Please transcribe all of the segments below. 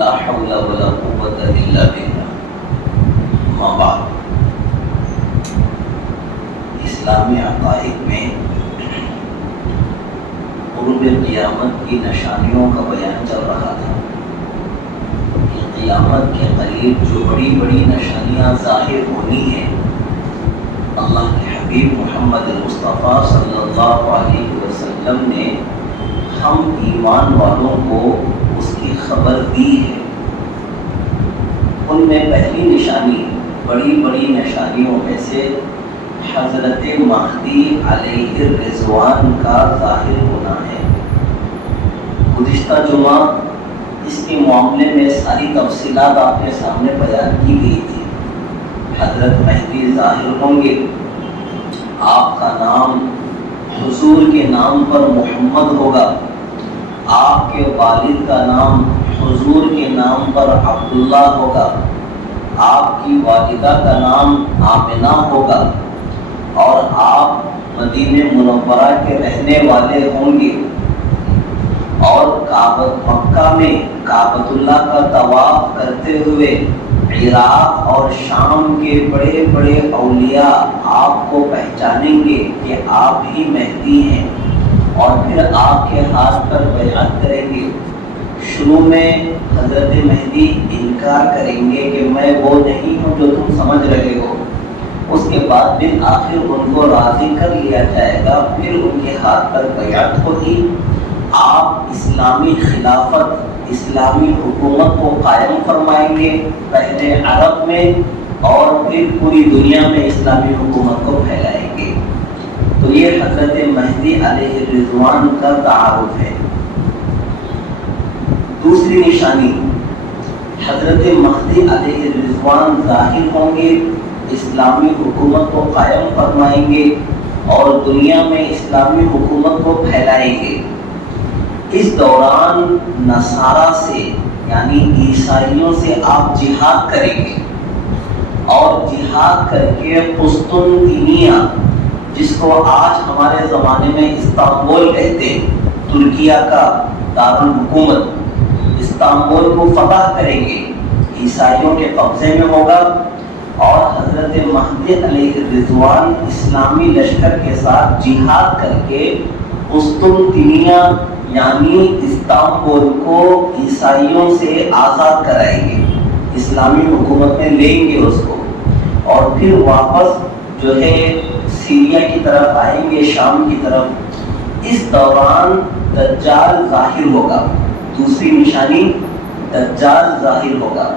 لا حول ولا قوة إلا بالله. اما بعد، اسلامی عقائد میں قرب قیامت کی نشانیوں کا بیان چل رہا تھا کہ قیامت کے قریب جو بڑی بڑی نشانیاں ظاہر ہونی ہیں، اللہ کے حبیب محمد مصطفیٰ صلی اللہ علیہ وسلم نے ہم ایمان والوں کو اس کی خبر دی ہے۔ ان میں پہلی نشانی، بڑی بڑی نشانیوں میں سے حضرت مہدی علیہ الرضوان کا ظاہر ہونا ہے۔ گزشتہ جمعہ اس کے معاملے میں ساری تفصیلات آپ کے سامنے بیان کی گئی تھی۔ حضرت مہدی ظاہر ہوں گے، آپ کا نام حضور کے نام پر محمد ہوگا، آپ کے والد کا نام حضور کے نام پر عبداللہ ہوگا، آپ کی والدہ کا نام آمنہ ہوگا، اور آپ مدینہ منورہ کے رہنے والے ہوں گے، اور مکہ میں کعبۃ اللہ کا طواف کرتے ہوئے عراق اور شام کے بڑے بڑے اولیاء آپ کو پہچانیں گے کہ آپ ہی مہدی ہیں، اور پھر آپ کے ہاتھ پر بیعت کریں گے۔ شروع میں حضرت مہدی انکار کریں گے کہ میں وہ نہیں ہوں جو تم سمجھ رہے ہو، اس کے بعد بالآخر ان کو راضی کر لیا جائے گا، پھر ان کے ہاتھ پر بیعت ہوگی۔ آپ اسلامی خلافت، اسلامی حکومت کو قائم فرمائیں گے، پہلے عرب میں اور پھر پوری دنیا میں اسلامی حکومت کو پھیلائیں گے۔ تو یہ حضرت مہدی علیہ الرضوان کا تعارف ہے۔ دوسری نشانی، حضرت مہدی علیہ الرضوان ظاہر ہوں گے، اسلامی حکومت کو قائم فرمائیں گے اور دنیا میں اسلامی حکومت کو پھیلائیں گے۔ اس دوران نصارہ سے یعنی عیسائیوں سے آپ جہاد کریں گے، اور جہاد کر کے قسطنطنیہ، جس کو آج ہمارے زمانے میں استنبول کہتے ہیں، ترکیہ کا دارالحکومت، استنبول کو فتح کریں گے، عیسائیوں کے قبضے میں ہوگا، اور حضرت مہدی علیہ الرضوان اسلامی لشکر کے ساتھ جہاد کر کے قسطنطنیہ یعنی استنبول کو عیسائیوں سے آزاد کرائیں گے، اسلامی حکومت میں لیں گے اس کو، اور پھر واپس جو ہے سیریا کی طرف آئیں گے، شام کی طرف۔ اس دوران دجال ظاہر ہوگا۔ دوسری نشانی، دجال ظاہر ہوگا۔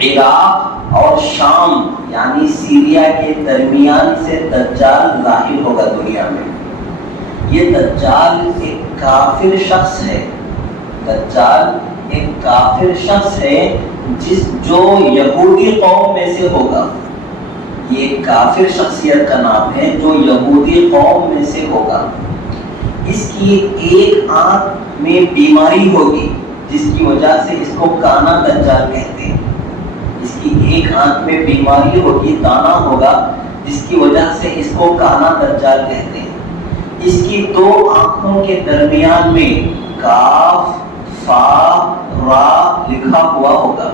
عراق اور شام یعنی سیریا کے درمیان سے دجال ظاہر ہوگا دنیا میں۔ یہ دجال ایک کافر شخص ہے، دجال ایک کافر شخص ہے جو یہودی قوم میں سے ہوگا۔ یہ کافر شخصیت کا نام ہے جو یہودی قوم میں سے ہوگا۔ اس کی ایک آنکھ میں بیماری ہوگی جس کی وجہ سے اس کو کانا دجال کہتے ہیں۔ اس کی ایک آنکھ میں بیماری ہوگی، دانا ہوگا، جس کی وجہ سے اس کو کانا دجال کہتے ہیں۔ اس کی دو آنکھوں کے درمیان میں کاف فا را لکھا ہوا ہوگا،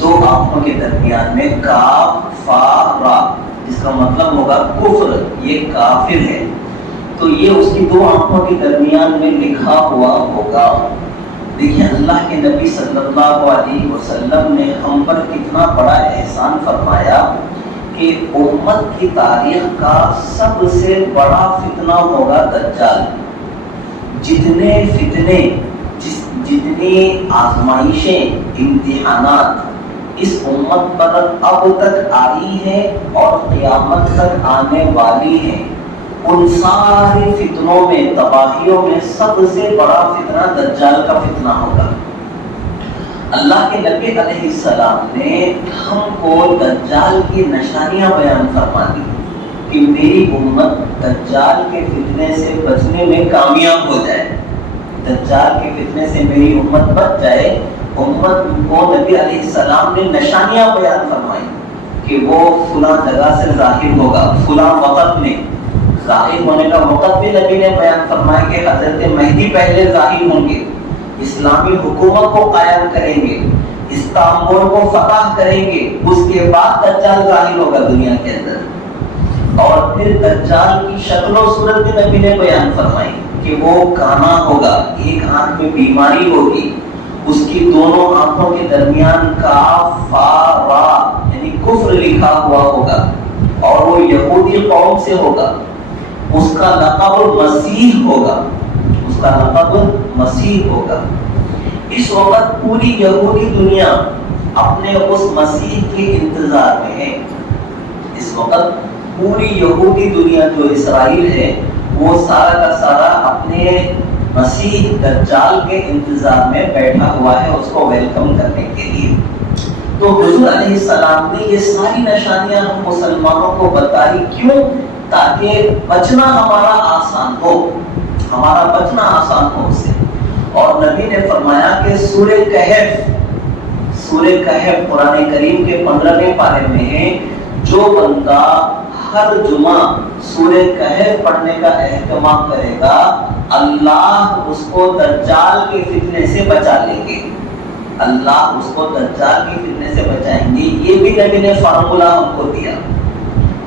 دو آنکھوں کے درمیان میں کاف فا را، جس کا مطلب ہوگا کفر، یہ کافر ہے۔ تو یہ اس کی دو آنکھوں کے درمیان میں لکھا ہوا ہوگا۔ دیکھیں اللہ کے نبی صلی اللہ علیہ وسلم نے ہم پر کتنا بڑا احسان فرمایا کہ امت کی تاریخ کا سب سے بڑا فتنہ ہوگا دجال۔ جتنے فتنے، جتنی آزمائشیں، امتحانات اس امت پر اب تک آئی ہیں اور قیامت تک آنے والی ہیں، ان سارے فتنوں میں، تباہیوں میں سب سے بڑا فتنہ دجال کا فتنہ ہوگا۔ اللہ کے نبی علیہ السلام نے ہم کو دجال کی نشانیاں بیان فرما دی کہ میری امت دجال کے فتنے سے بچنے میں کامیاب ہو جائے، دجال کے فتنے سے میری امت بچ جائے۔ امت کو نبی علیہ السلام نے نشانیاں بیان فرمائی کہ وہ فلاں جگہ سے ظاہر ہوگا، فلاں وقت میں ظاہر ہونے کا وقت بھی نبی نے بیان فرمایا کہ حضرت مہدی پہلے ظاہر ہوں گے، اسلامی حکومت کو قائم کریں گے، استنبول کو فتح کریں گے، اس کے بعد دجال ظاہر ہوگا دنیا کے اندر۔ اور پھر دجال کی شکل و صورت بھی نبی نے بیان فرمائی کہ وہ کانا ہوگا، ایک آنکھ میں بیماری ہوگی، اس کی دونوں آنکھوں کے درمیان کاف فا را یعنی کفر لکھا ہوا ہوگا، اور وہ یہودی قوم سے ہوگا، اس کا لقب مسیح ہوگا، اس کا لقب مسیح ہوگا۔ اس وقت پوری یہودی دنیا اپنے اس مسیح کے انتظار میں ہے۔ اس وقت پوری یہودی دنیا جو اسرائیل ہے وہ سارا کا سارا اپنے مسیح دجال کے انتظار میں بیٹھا ہوا ہے، اس کو ویلکم کرنے کے لیے۔ تو حضور علیہ السلام نے یہ ساری نشانیاں ہم مسلمانوں کو بتائی، کیوں؟ تاکہ بچنا ہمارا آسان ہو، ہمارا بچنا آسان ہو اس سے۔ اور نبی نے فرمایا کہ سورہ کہف قرآن کریم کے 15ویں پارے میں ہے، جو بندہ ہر جمعہ سورہ کہف پڑھنے کا اہتمام کرے گا، اللہ اس کو دجال کے فتنے سے بچا لیں گے، اللہ اس کو دجال کے فتنے سے بچائیں گے۔ یہ بھی نبی نے فارمولہ ہم کو دیا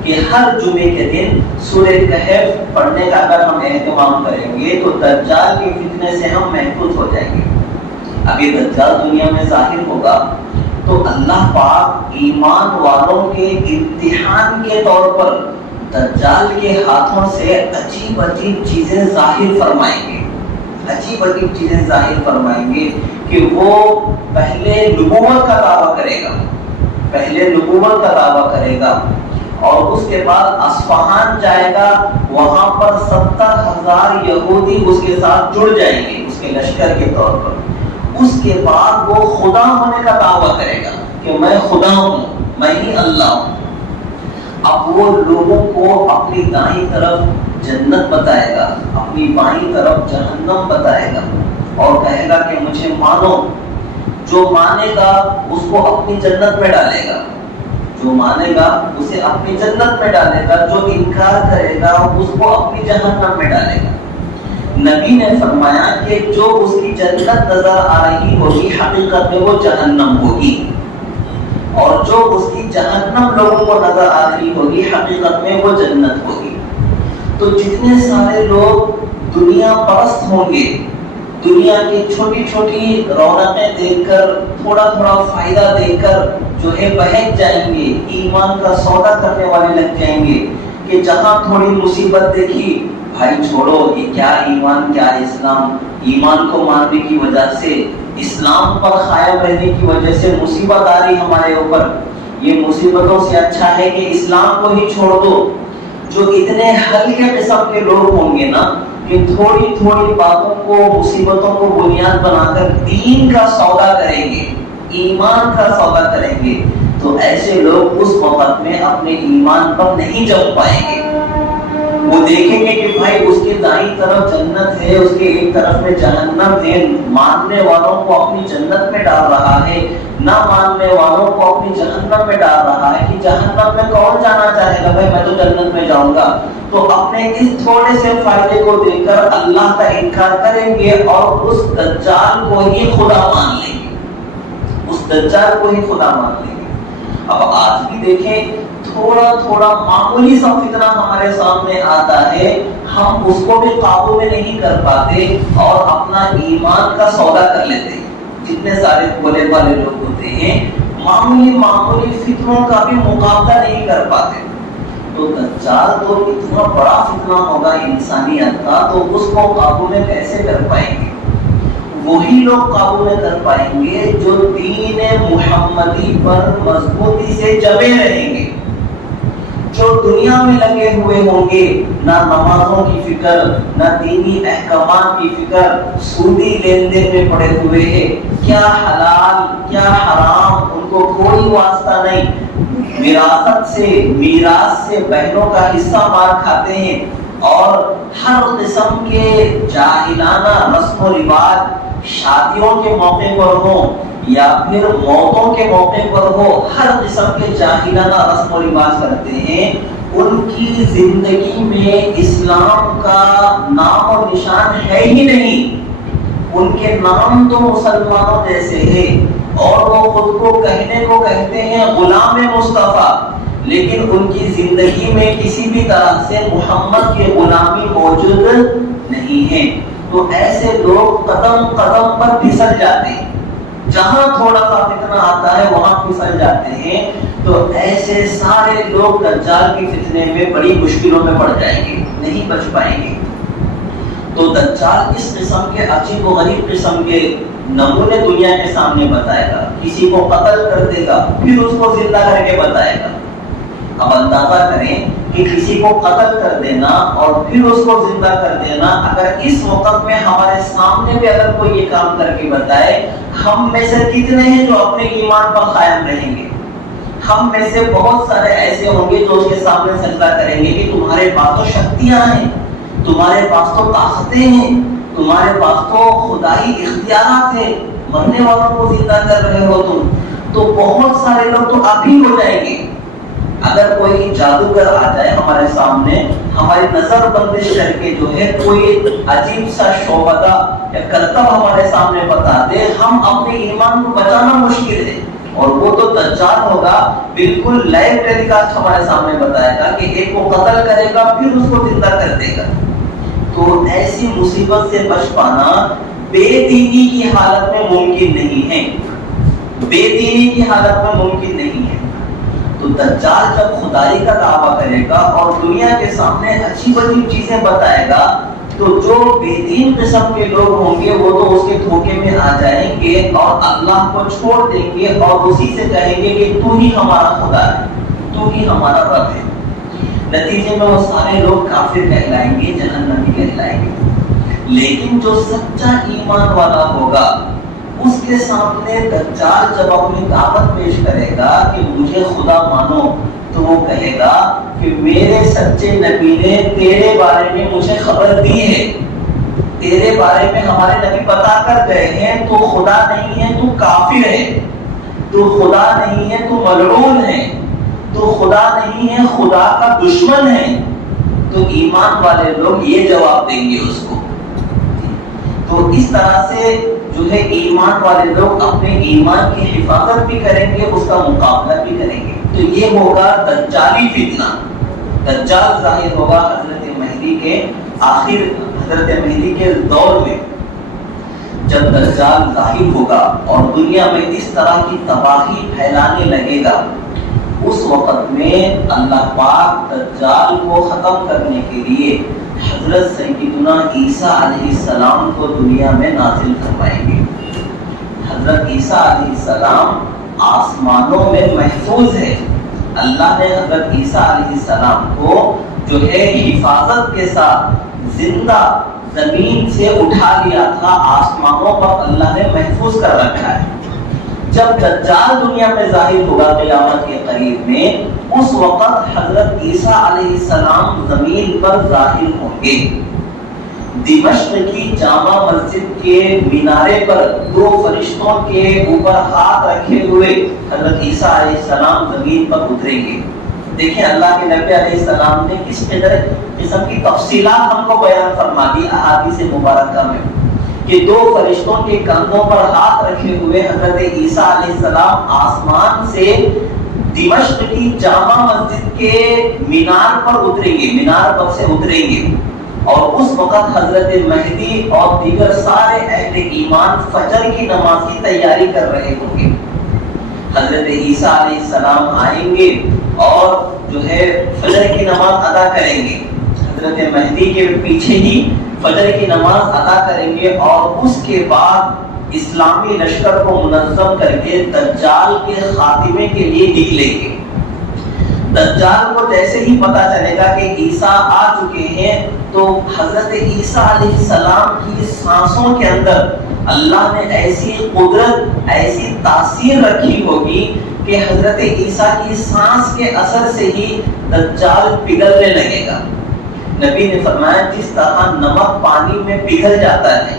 کہ ہر جمعے کے دن سورہ کہف پڑھنے کا اگر ہم اہتمام کریں گے تو دجال کے فتنے سے ہم محفوظ ہو جائیں گے۔ اب یہ دجال دنیا میں ظاہر ہوگا تو اللہ پاک ایمان والوں کے امتحان کے طور پر دجال کے ہاتھوں سے عجیب عجیب چیزیں ظاہر فرمائیں گے، عجیب عجیب چیزیں ظاہر فرمائیں گے کہ وہ پہلے نبوت کا دعویٰ کرے گا، پہلے نبوت کا دعویٰ کرے گا، اور اس کے بعد اصفہان جائے گا، وہاں پر 70,000 یہودی اس کے ساتھ جڑ جائیں گے اس کے لشکر کے طور پر۔ اس کے بعد وہ خدا ہونے کا دعویٰ کرے گا کہ میں خدا ہوں، میں ہی اللہ ہوں۔ اب وہ لوگوں کو اپنی دائیں طرف جنت بتائے گا، اپنی بائیں طرف جہنم بتائے گا، اور کہے گا کہ مجھے مانو۔ جو مانے گا اس کو اپنی جنت میں ڈالے گا، جو مانے گا اسے اپنی جنت میں ڈالے گا، جو انکار کرے گا اس کو اپنی جہنم میں ڈالے گا۔ نبی نے فرمایا کہ جو اس کی جنت نظر آ رہی ہوگی حقیقت میں وہ جہنم ہوگی، اور جو اس کی جہنم لوگوں کو نظر آ رہی ہوگی حقیقت میں وہ جنت ہوگی۔ تو جتنے سارے لوگ دنیا پرست ہوں گے، دنیا کی چھوٹی چھوٹی رونقیں دیکھ کر، تھوڑا تھوڑا فائدہ دیکھ کر جو ہے بہک جائیں گے، ایمان کا سودا کرنے والے لگ جائیں گے کہ جہاں تھوڑی مصیبت دیکھی، بھائی چھوڑو، یہ کیا ایمان کیا اسلام، ایمان کو ماننے کی وجہ سے، اسلام پر قائم رہنے کی وجہ سے مصیبت آ رہی ہمارے اوپر، یہ مصیبتوں سے اچھا ہے کہ اسلام کو ہی چھوڑ دو۔ جو اتنے ہلکے قسم کے لوگ ہوں گے نا کہ تھوڑی تھوڑی باتوں کو، مصیبتوں کو بنیاد بنا کر دین کا سودا کریں گے، ایمان کا سودا کریں گے، تو ایسے لوگ اس وقت میں اپنے ایمان پر نہیں جم پائیں گے۔ وہ دیکھیں گے کہ بھائی اس کے دائیں طرف جنت ہے، اس کے ایک طرف میں جہنم ہے، ماننے والوں کو اپنی جنت میں ڈال رہا ہے، نہ ماننے والوں کو اپنی جہنم میں ڈال رہا ہے کہ جہنم میں کون جانا چاہے گا، بھائی میں تو جنت میں جاؤں گا۔ تو اپنے اس تھوڑے سے فائدے کو دیکھ کر اللہ کا انکار کریں گے اور اس دجال کو ہی خدا مان لیں گے، اس دجال کو ہی خدا مان لیں گے۔ اب آج بھی دیکھیں، تھوڑا تھوڑا معمولی سا فتنہ ہمارے سامنے آتا ہے، ہم اس کو بھی قابو میں نہیں کر پاتے اور اپنا ایمان کا سودا کر لیتے ہیں۔ جتنے سارے بولے والے لوگ ہوتے ہیں، معمولی فتنوں کا بھی مقابلہ نہیں کر پاتے۔ تو دجال تو اتنا بڑا فتنہ ہوگا انسانیت کا، تو اس کو قابو میں کیسے کر پائیں گے؟ وہی لوگ قابو میں کر پائیں گے جو دین محمدی پر مضبوطی سے جمے رہیں گے، جو دنیا میں لگے ہوئے ہوں گے، نہ نمازوں کی فکر، نہ دینی احکامات کی فکر، سودی لین دین میں پڑے ہوئے ہیں، کیا حلال کیا حرام ان کو کوئی واسطہ نہیں، میراث سے بہنوں کا حصہ مار کھاتے ہیں، اور ہر قسم کے جاہلانہ رسم و رواج شادیوں کے موقع پر ہو یا پھر موتوں کے موقع پر ہو، ہر قسم کے جاہلانہ رسم و رواج کرتے ہیں۔ ان کی زندگی میں اسلام کا نام و نشان ہے ہی نہیں، ان کے نام تو مسلمانوں جیسے ہیں، اور وہ خود کو کہتے ہیں غلام مصطفیٰ، لیکن ان کی زندگی میں کسی بھی طرح سے محمد کی غلامی موجود نہیں ہے۔ تو ایسے لوگ قدم قدم پر پھسل جاتے ہیں، جہاں تھوڑا سا فتنہ آتا ہے وہاں پھسل جاتے ہیں۔ تو ایسے سارے لوگ دجال کی فتنے میں بڑی مشکلوں میں پڑ جائیں گے، نہیں بچ پائیں گے۔ تو دجال اس قسم کے عجیب و غریب قسم کے نمونے دنیا کے سامنے بتائے گا، کسی کو قتل کر دے گا پھر اس کو زندہ کر کے بتائے گا۔ اب اندازہ کریں کہ کسی کو قتل کر دینا اور پھر اس کو زندہ کر دینا، اگر اس وقت میں ہمارے سامنے بھی اگر کوئی یہ کام کر کے بتائے، ہم میں سے کتنے ہیں جو اپنے ایمان پر قائم رہیں گے؟ ہم میں سے بہت سارے ایسے ہوں گے جو اس کے سامنے سجدہ کریں گے کہ تمہارے پاس تو شکتیاں ہیں، تمہارے پاس تو طاقتیں ہیں، تمہارے پاس تو خدائی اختیارات ہیں، مرنے والوں کو زندہ کر رہے ہو تم۔ تو بہت سارے لوگ تو آپ ہی ہو جائیں گے۔ اگر کوئی جادوگر آ جائے ہمارے سامنے، ہماری نظر بندش کر کے جو ہے کوئی عجیب سا شعبدہ یا کرتب ہمارے سامنے بتا دے، ہم اپنے ایمان کو بچانا مشکل ہے۔ اور وہ تو دجال ہوگا، بالکل لائیو ٹیلی کاسٹ ہمارے سامنے بتائے گا کہ ایک کو قتل کرے گا پھر اس کو زندہ کر دے گا۔ تو ایسی مصیبت سے بچ پانا بے دینی کی حالت میں ممکن نہیں ہے، بے دینی کی حالت میں ممکن نہیں ہے۔ تو دجال جب خدائی کا دعویٰ کرے گا اور دنیا کے سامنے عجیب عجیب چیزیں بتائے گا، تو جو بے دین قسم کے لوگ ہوں گے وہ تو اس کے دھوکے میں آ جائیں گے اور اللہ کو چھوڑ دیں گے اور اسی سے کہیں گے کہ تو ہی ہمارا خدا ہے، تو ہی ہمارا رب ہے۔ نتیجے میں وہ سارے لوگ کافر کہلائیں گے، جہنمی کہلائیں گے۔ لیکن جو سچا ایمان والا ہوگا، اس کے سامنے دجال جب اپنی دعوت پیش کرے گا کہ مجھے خدا مانو، تو وہ کہے گا کہ میرے سچے نبی نے تیرے بارے میں مجھے خبر دی ہے، تیرے بارے میں ہمارے نبی بتا کر گئے ہیں، تو خدا نہیں ہے تو کافر ہے، تو خدا نہیں ہے تو ملعون ہے، تو خدا نہیں ہے خدا کا دشمن ہے۔ تو ایمان والے لوگ یہ جواب دیں گے اس کو۔ تو اس طرح سے جو ہے ایمان والے لوگ اپنے ایمان کی حفاظت بھی کریں گے، اس کا مقابلہ بھی کریں گے۔ تو یہ ہوگا دجالی فتنہ۔ دجال ظاہر ہوگا حضرت مہدی کے دور میں۔ جب دجال ظاہر ہوگا اور دنیا میں اس طرح کی تباہی پھیلانے لگے گا، اس وقت میں اللہ پاک دجال کو ختم کرنے کے لیے حضرت سیدنا عیسیٰ علیہ السلام کو دنیا میں نازل کروائیں گے۔ حضرت عیسیٰ علیہ السلام آسمانوں میں محفوظ ہے۔ اللہ نے حضرت عیسیٰ علیہ السلام کو جو ہے حفاظت کے ساتھ زندہ زمین سے اٹھا لیا تھا، آسمانوں پر اللہ نے محفوظ کر رکھا ہے۔ جب دجال دنیا میں ظاہر ہوگا قیامت کے قریب میں، اس وقت حضرت عیسیٰ علیہ السلام زمین پر ظاہر ہوں گے۔ دمشق کی جامع مسجد کے مینارے پر دو فرشتوں کے اوپر ہاتھ رکھے ہوئے حضرت عیسیٰ علیہ السلام زمین پر اتریں گے۔ دیکھیں اللہ کے نبی علیہ السلام نے کس قسم کی تفصیلات ہم کو بیان فرما دی احادیث مبارکہ میں، کہ دو فرشتوں کے کندھوں پر ہاتھ رکھے ہوئے حضرت عیسیٰ علیہ السلام آسمان سے دمشق کی جامع مسجد کے مینار پر اتریں گے، مینار پر سے اتریں گے، اور اس وقت حضرت مہدی اور دیگر سارے اہل ایمان فجر کی نماز کی تیاری کر رہے ہوں گے۔ حضرت عیسیٰ علیہ السلام آئیں گے اور جو ہے فجر کی نماز ادا کریں گے، حضرت مہدی کے پیچھے ہی فجر کی نماز ادا کریں گے، اور اس کے بعد اسلامی لشکر کو منظم کر کے دجال کے خاتمے کے لیے نکلیں گے۔ دجال کو جیسے ہی پتا چلے گا کہ عیسیٰ آ چکے ہیں تو حضرت عیسیٰ علیہ السلام کی سانسوں کے اندر اللہ نے ایسی قدرت، ایسی تاثیر رکھی ہوگی کہ حضرت عیسیٰ کی سانس کے اثر سے ہی دجال پگھلنے لگے گا۔ نبی نے فرمایا جس طرح نمک پانی میں پگھل جاتا ہے،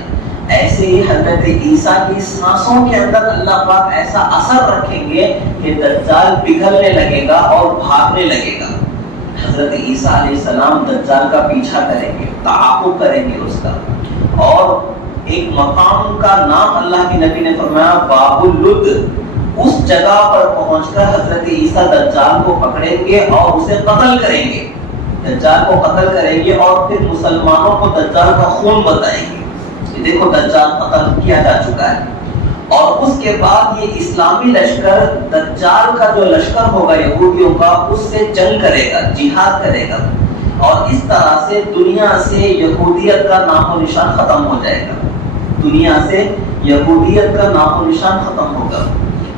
ایسے ہی حضرت عیسیٰ کی سانسوں کے اندر اللہ پاک ایسا اثر رکھیں گے کہ دجال پگھلنے لگے گا اور بھاگنے لگے گا۔ حضرت عیسیٰ علیہ السلام دجال کا پیچھا کریں گے، تعاقب کریں گے اس کا، اور ایک مقام کا نام اللہ کے نبی نے فرمایا باب اللد، اس جگہ پر پہنچ کر حضرت عیسیٰ دجال کو پکڑیں گے اور اسے قتل کریں گے، دجال کو قتل کریں گے اور پھر مسلمانوں کو دجال کا خون بتائیں گے کہ دیکھو دجال قتل کیا جا چکا ہے۔ اور اس کے بعد یہ اسلامی لشکر دجال کا جو لشکر ہوگا یہودیوں کا، اس سے جنگ کرے گا، جہاد کرے گا، اور اس طرح سے دنیا سے یہودیت کا نام و نشان ختم ہو جائے گا، دنیا سے یہودیت کا نام و نشان ختم ہوگا۔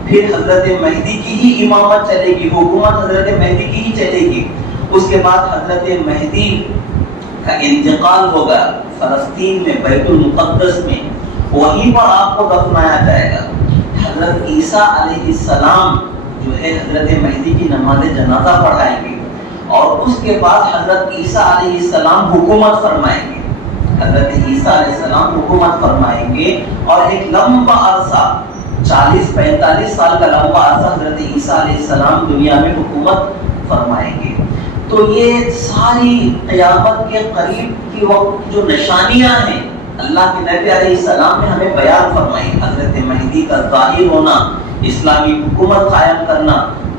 پھر حضرت مہدی کی ہی امامت چلے گی، حکومت حضرت مہدی کی ہی چلے گی۔ اس کے بعد حضرت مہدی کا انتقال ہوگا فلسطین میں، بیت المقدس میں، وہیں پر آپ کو دفنایا جائے گا۔ حضرت عیسیٰ علیہ السلام جو ہے حضرت مہدی کی نماز جنازہ پڑھائیں گے، اور اس کے بعد حضرت عیسیٰ علیہ السلام حکومت فرمائیں گے، حضرت عیسیٰ علیہ السلام حکومت فرمائیں گے، اور ایک لمبا عرصہ 40-45 سال کا لمبا عرصہ حضرت عیسیٰ علیہ السلام دنیا میں حکومت فرمائیں گے۔ تو یہ ساری قیامت کے قریب کی وقت جو نشانیاں ہیں اللہ کے نبی علیہ السلام نے ہمیں بیان فرمائی، حضرت مہدی کا ظاہر ہونا، اسلامی حکومت قائم کرنا،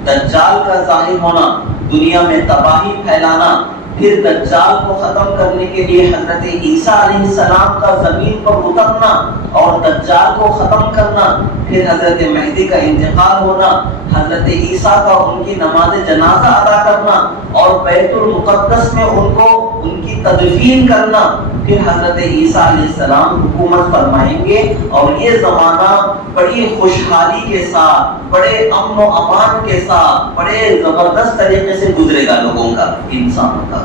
دجال کا ظاہر ہونا، دنیا میں تباہی پھیلانا، پھر دجال کو ختم کرنے کے لیے حضرت عیسیٰ علیہ السلام کا زمین پر اترنا اور دجال کو ختم کرنا، پھر حضرت مہدی کا انتقال ہونا، حضرت عیسیٰ کا ان کی نماز جنازہ ادا کرنا اور بیت المقدس میں ان کی تدفین کرنا، پھر حضرت عیسیٰ علیہ السلام حکومت فرمائیں گے، اور یہ زمانہ بڑی خوشحالی کے ساتھ، بڑے امن و امان کے ساتھ، بڑے زبردست طریقے سے گزرے گا لوگوں کا، انسانوں کا۔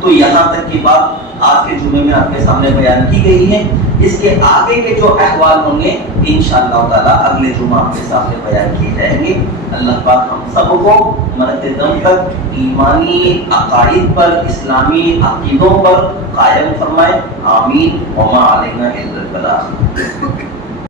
تو یہاں تک کی بات آج کے جمعے میں آپ کے سامنے بیان کی گئی ہے۔ اس کے آگے کے جو احوال ہوں گے انشاءاللہ تعالیٰ اگلے جمعہ آپ کے سامنے بیان کیے جائیں گے۔ اللہ پاک ہم سب کو مرتے دم تک ایمانی عقائد پر، اسلامی عقیدوں پر قائم فرمائے، آمین۔ وما علینا الا البلاغ۔